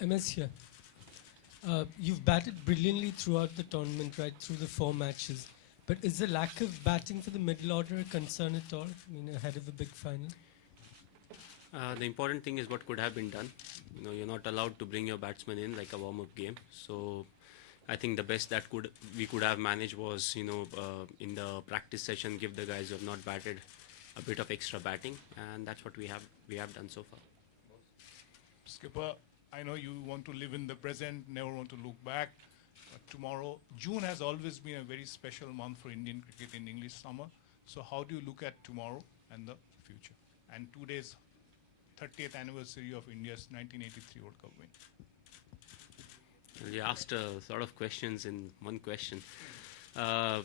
MS here. You've batted brilliantly throughout the tournament, right through the 4 matches. But is the lack of batting for the middle order a concern at all? I mean, ahead of a big final? The important thing is what could have been done. You're not allowed to bring your batsmen in like a warm-up game. So I think the best that we could have managed was, in the practice session, give the guys who have not batted a bit of extra batting, and that's what we have done so far. Skipper, I know you want to live in the present, never want to look back. Tomorrow, June has always been a very special month for Indian cricket in English summer. So how do you look at tomorrow and the future? And 2 days, 30th anniversary of India's 1983 World Cup win. Well, you asked a lot of questions in one question. I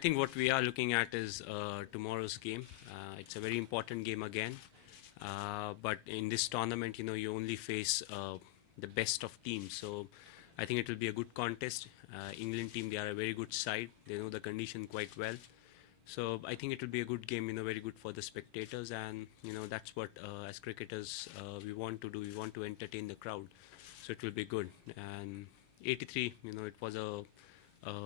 think what we are looking at is tomorrow's game. It's a very important game again. But in this tournament, you only face the best of teams. So I think it will be a good contest. England team, they are a very good side. They know the condition quite well. So I think it will be a good game, very good for the spectators. And, that's what, as cricketers, we want to do. We want to entertain the crowd. So it will be good. And 83, it was a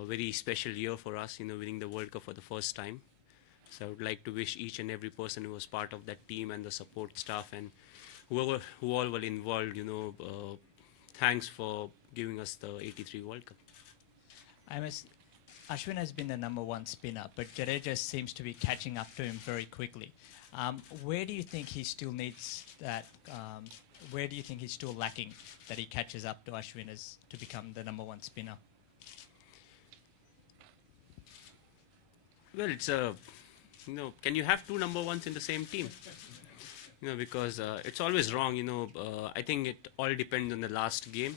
very special year for us, winning the World Cup for the first time. So I would like to wish each and every person who was part of that team and the support staff and who all were involved, thanks for giving us the 83 World Cup. Ashwin has been the #1 spinner, but Jadeja seems to be catching up to him very quickly. Where do you think he still needs that? Where do you think he's still lacking that he catches up to Ashwin as to become the #1 spinner? Well, it's can you have two #1s in the same team? Because it's always wrong. I think it all depends on the last game.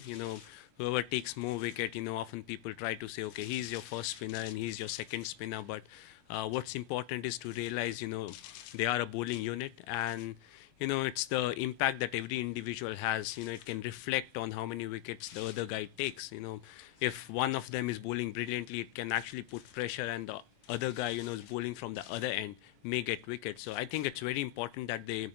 Whoever takes more wicket, often people try to say, okay, he's your first spinner and he's your second spinner. But what's important is to realize, they are a bowling unit, and it's the impact that every individual has. It can reflect on how many wickets the other guy takes. If one of them is bowling brilliantly, it can actually put pressure, and the other guy, is bowling from the other end, may get wickets. So I think it's very important that they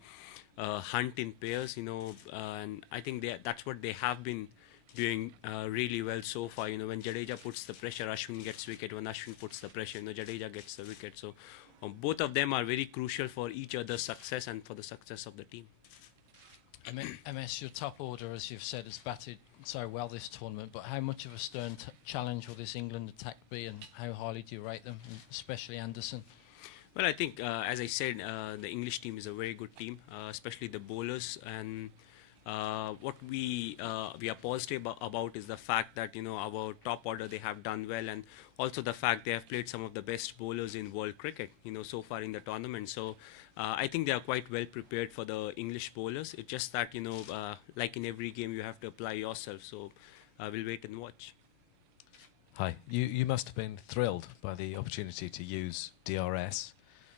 hunt in pairs, and I think that's what they have been doing really well so far. When Jadeja puts the pressure, Ashwin gets wicket. When Ashwin puts the pressure, Jadeja gets the wicket. So both of them are very crucial for each other's success and for the success of the team. MS, your top order, as you've said, has batted so well this tournament, but how much of a stern challenge will this England attack be, and how highly do you rate them, especially Anderson? Well, I think, as I said, the English team is a very good team, especially the bowlers. And what we are positive about is the fact that, our top order, they have done well, and also the fact they have played some of the best bowlers in world cricket, so far in the tournament. So I think they are quite well prepared for the English bowlers. It's just that, like in every game, you have to apply yourself. So we'll wait and watch. Hi. You must have been thrilled by the opportunity to use DRS.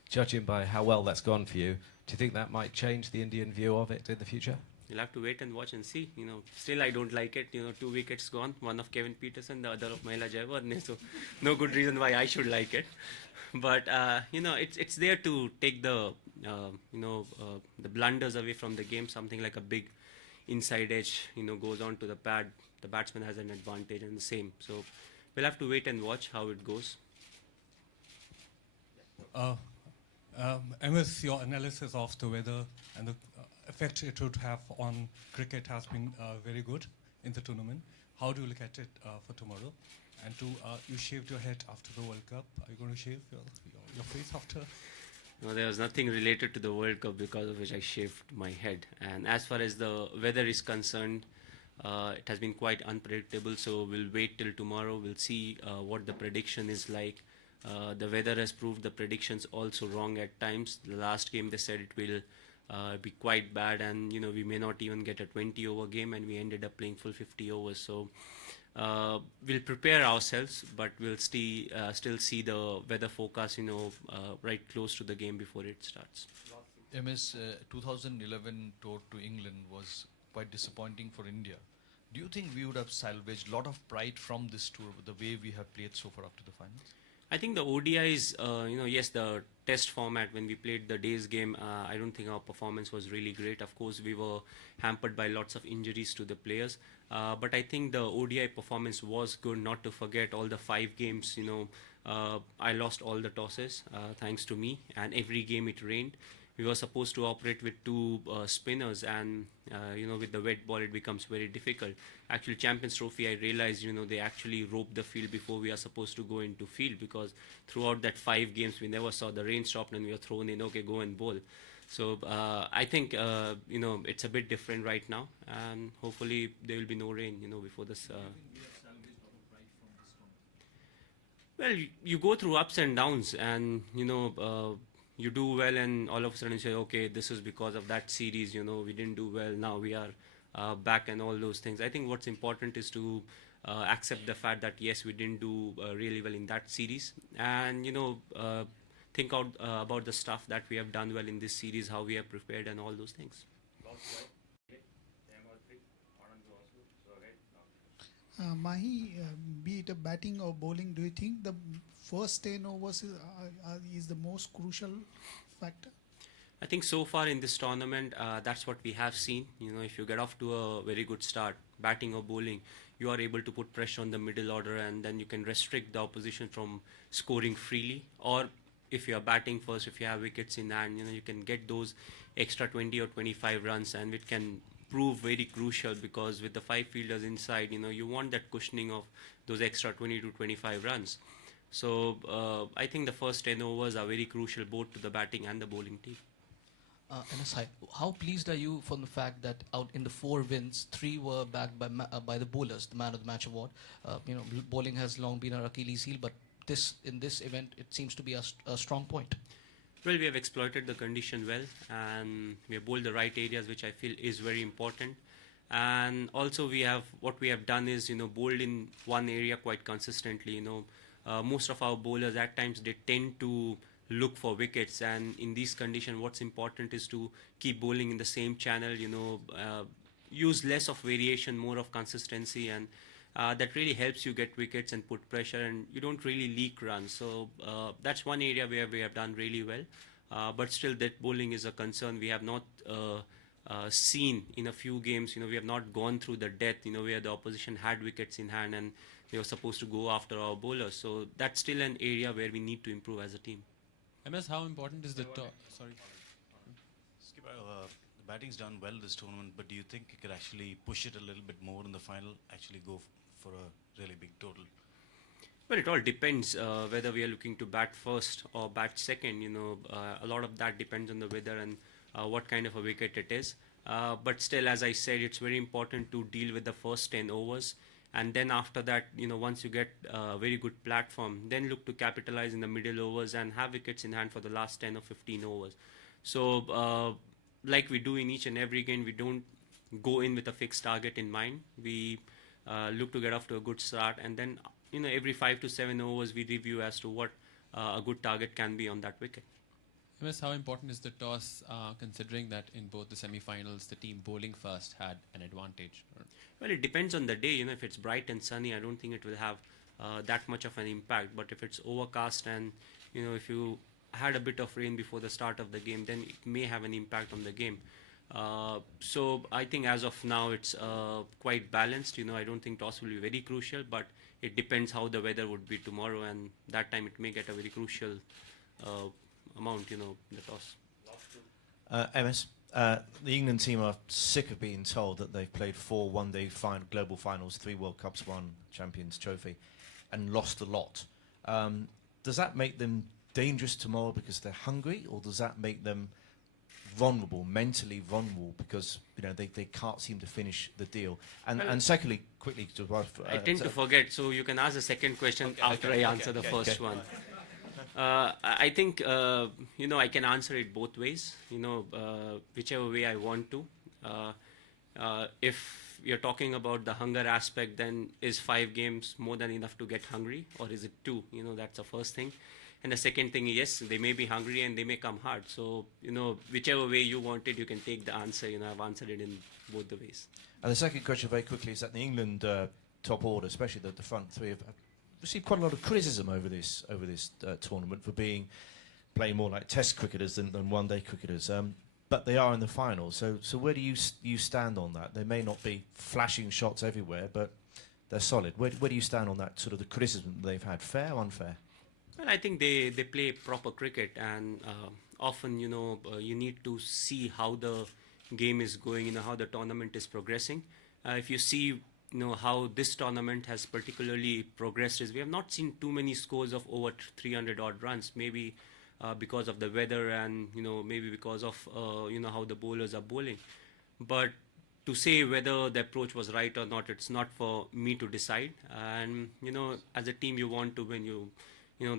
Judging by how well that's gone for you, do you think that might change the Indian view of it in the future? You'll have to wait and watch and see. Still I don't like it. 2 wickets gone, one of Kevin Peterson, the other of Mahela Jayawardene. So no good reason why I should like it. But it's there to take the the blunders away from the game. Something like a big inside edge, goes on to the pad. The batsman has an advantage, and the same. So we'll have to wait and watch how it goes. MS, your analysis of the weather and the effect it would have on cricket has been very good in the tournament. How do you look at it for tomorrow? And you shaved your head after the World Cup. Are you going to shave your face after? No, there was nothing related to the World Cup because of which I shaved my head. And as far as the weather is concerned, it has been quite unpredictable. So we'll wait till tomorrow. We'll see what the prediction is like. The weather has proved the predictions also wrong at times. The last game they said it will be quite bad, and we may not even get a 20-over game, and we ended up playing full 50 overs. So we'll prepare ourselves, but we'll still see the weather forecast, right close to the game before it starts. MS, 2011 tour to England was quite disappointing for India. Do you think we would have salvaged a lot of pride from this tour with the way we have played so far up to the finals? I think the ODIs, yes, the test format when we played the days game, I don't think our performance was really great. Of course, we were hampered by lots of injuries to the players. But I think the ODI performance was good, not to forget all the 5 games, I lost all the tosses, thanks to me, and every game it rained. We were supposed to operate with 2 spinners, and with the wet ball it becomes very difficult. Actually, Champions Trophy, I realized they actually rope the field before we are supposed to go into field, because throughout that 5 games we never saw the rain stop, and we were thrown in, okay, go and bowl. So I think it's a bit different right now, and hopefully there will be no rain before this. Well, you go through ups and downs, and you do well, and all of a sudden you say, okay, this is because of that series. We didn't do well. Now we are back, and all those things. I think what's important is to accept the fact that yes, we didn't do really well in that series, and think out about the stuff that we have done well in this series, how we have prepared, and all those things. Mahi, be it a batting or bowling, do you think the first 10 overs is the most crucial factor? I think so far in this tournament, that's what we have seen. If you get off to a very good start, batting or bowling, you are able to put pressure on the middle order, and then you can restrict the opposition from scoring freely. Or if you are batting first, if you have wickets in hand, you can get those extra 20 or 25 runs, and it can prove very crucial, because with the 5 fielders inside, you want that cushioning of those extra 20 to 25 runs. So I think the first 10 overs are very crucial, both to the batting and the bowling team. MS, how pleased are you from the fact that out in the 4 wins, 3 were backed by the bowlers, the Man of the Match award? Bowling has long been our Achilles heel, but in this event, it seems to be a strong point. Well, we have exploited the condition well, and we have bowled the right areas, which I feel is very important. And also what we have done is, bowled in one area quite consistently. Most of our bowlers at times, they tend to look for wickets, and in these conditions, what's important is to keep bowling in the same channel, use less of variation, more of consistency, and that really helps you get wickets and put pressure, and you don't really leak runs. So that's one area where we have done really well. But still, that bowling is a concern. We have not seen in a few games, we have not gone through the death, where the opposition had wickets in hand and they were supposed to go after our bowlers. So that's still an area where we need to improve as a team. MS, how important is the sorry? Skipper, the batting's done well this tournament, but do you think you could actually push it a little bit more in the final, actually go for a really big total? Well, it all depends whether we are looking to bat first or bat second. A lot of that depends on the weather and what kind of a wicket it is. But still, as I said, it's very important to deal with the first 10 overs. And then after that, once you get a very good platform, then look to capitalize in the middle overs and have wickets in hand for the last 10 or 15 overs. So, like we do in each and every game, we don't go in with a fixed target in mind. We look to get off to a good start, and then every 5 to 7 overs we review as to what a good target can be on that wicket. MS, how important is the toss, considering that in both the semi-finals, the team bowling first had an advantage? Well, it depends on the day. If it's bright and sunny, I don't think it will have that much of an impact. But if it's overcast and, if you had a bit of rain before the start of the game, then it may have an impact on the game. So I think as of now, it's quite balanced. I don't think toss will be very crucial, but it depends how the weather would be tomorrow, and that time it may get a very crucial amount, the toss. MS, the England team are sick of being told that they've played 4 one-day global finals, 3 World Cups, 1 Champions Trophy, and lost a lot. Does that make them dangerous tomorrow because they're hungry, or does that make them vulnerable, mentally vulnerable, because they can't seem to finish the deal? And secondly, quickly, I tend to forget, so you can ask the second question after I answer the first one. I think I can answer it both ways. Whichever way I want to. If you're talking about the hunger aspect, then is 5 games more than enough to get hungry, or is it 2? That's the first thing. And the second thing, yes, they may be hungry and they may come hard. So, whichever way you want it, you can take the answer. I've answered it in both the ways. And the second question, very quickly, is that the England top order, especially the front 3, have received quite a lot of criticism over this tournament for playing more like Test cricketers than one-day cricketers. But they are in the final. So where do you stand on that? They may not be flashing shots everywhere, but they're solid. Where do you stand on that sort of the criticism they've had? Fair or unfair? Well, I think they play proper cricket, and often, you need to see how the game is going, how the tournament is progressing. If you see, how this tournament has particularly progressed is we have not seen too many scores of over 300 odd runs, maybe because of the weather and, maybe because of, how the bowlers are bowling. But to say whether the approach was right or not, it's not for me to decide. And, as a team, you want to win.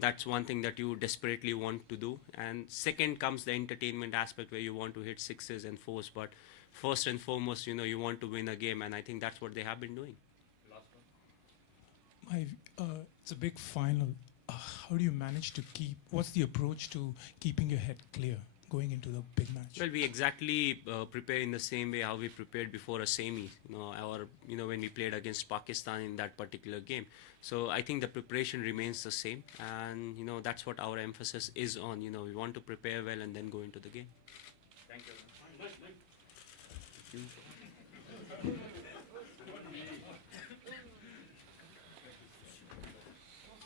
That's one thing that you desperately want to do. And second comes the entertainment aspect where you want to hit sixes and fours. But first and foremost, you want to win a game. And I think that's what they have been doing. It's a big final. How do you manage to what's the approach to keeping your head clear going into the big match? Well, we exactly prepare in the same way how we prepared before a semi, or when we played against Pakistan in that particular game. So I think the preparation remains the same, and that's what our emphasis is on. We want to prepare well and then go into the game. Thank you.